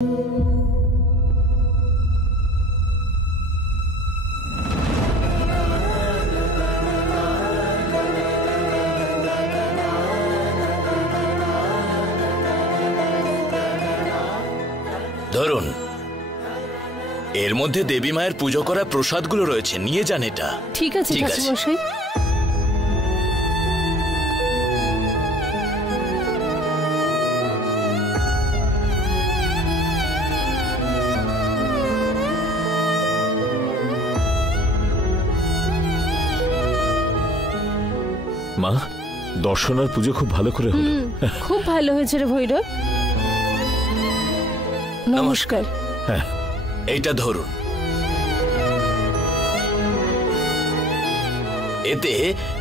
ধরুন, এর মধ্যে দেবী মায়ের পুজো করা প্রসাদগুলো রয়েছে, নিয়ে যান এটা। ঠিক আছে ঠাকুরমশাই। মা, দর্শন আর পুজো খুব ভালো করে হলো। খুব ভালো হয়েছে রে ভৈরব। নমস্কার। হ্যাঁ, এইটা ধরুন। এতে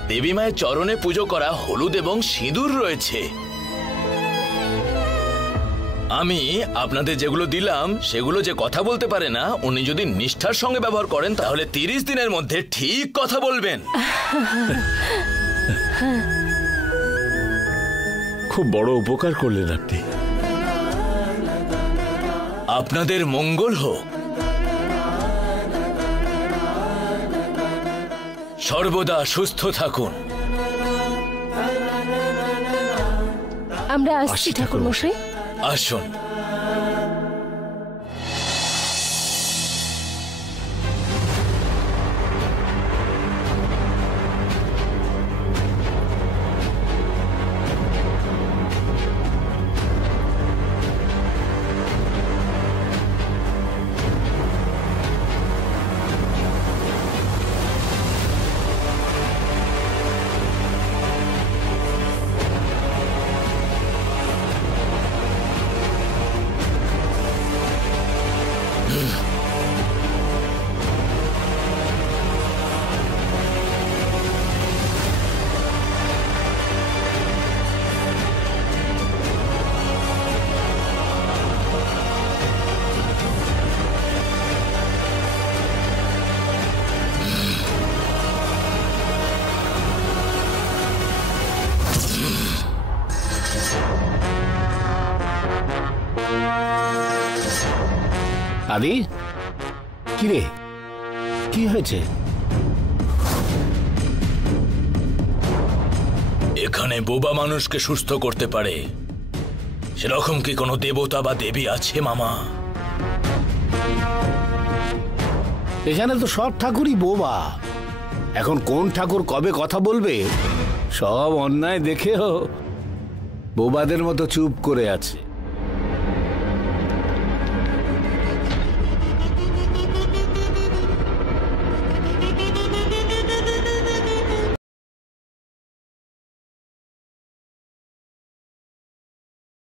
দেবী মায়ের চরণে পুজো করা হলুদ এবং সিঁদুর রয়েছে। আমি আপনাদের যেগুলো দিলাম সেগুলো যে কথা বলতে পারে না, উনি যদি নিষ্ঠার সঙ্গে ব্যবহার করেন তাহলে 30 দিনের মধ্যে ঠিক কথা বলবেন। খুব বড় উপকার করলেন আপনি। আপনাদের মঙ্গল হোক। সর্বদা সুস্থ থাকুন। আমরা আসছি ঠাকুরমশাই। আসুন। আদি, কিরে, কি হয়েছে? এখানে বোবা মানুষকে সুস্থ করতে পারে সেরকম কি কোনো দেবতা বা দেবী আছে মামা? এখানে তো সব ঠাকুরই বোবা। এখন কোন ঠাকুর কবে কথা বলবে সব অন্যায় দেখেও বোবাদের মতো চুপ করে আছে।